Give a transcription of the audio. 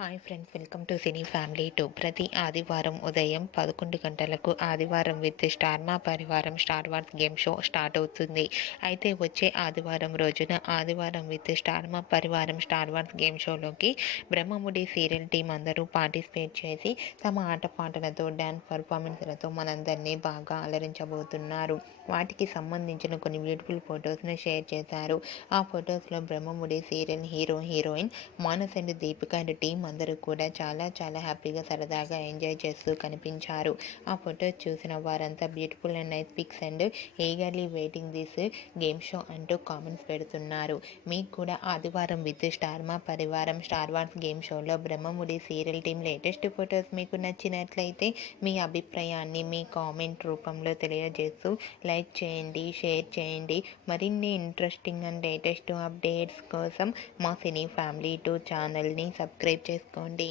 Hi friends, welcome to cine family two. ప్రతి ఆదివారం ఉదయం 11 గంటలకు ఆదివారం with star Maa Parivaram star wars game show start అవుతుంది. అయితే వచ్చే ఆదివారం రోజున ఆదివారం with star Maa Parivaram star wars game షోలోకి బ్రహ్మముడి సీరియల్ టీం అందరూ పార్టిసిపేట్ చేసి తమ ఆటపాటలతో డ్యాన్స్ పర్ఫార్మెన్స్లతో మనందరినీ బాగా అలరించబోతున్నారు. వాటికి సంబంధించిన కొన్ని బ్యూటిఫుల్ ఫొటోస్ను షేర్ చేశారు. ఆ ఫొటోస్లో Brahmamudi serial heroine Manas and Deepika and team అందరూ కూడా చాలా హ్యాపీగా సరదాగా ఎంజాయ్ చేస్తూ కనిపించారు. ఆ ఫొటోస్ చూసిన వారంతా beautiful and nice pics and eagerly waiting this game show అంటూ కామెంట్స్ పెడుతున్నారు. మీకు కూడా ఆదివారం with star Maa Parivaram star wars game షోలో Brahmamudi serial team latest photos మీకు నచ్చినట్లయితే మీ అభిప్రాయాన్ని మీ కామెంట్ రూపంలో తెలియజేస్తూ లైక్ చేయండి, షేర్ చేయండి. మరిన్ని ఇంట్రెస్టింగ్ అండ్ లేటెస్ట్ అప్డేట్స్ కోసం మా సినీ ఫ్యామిలీ టూ ఛానల్ని సబ్స్క్రైబ్ చేసుకోండి.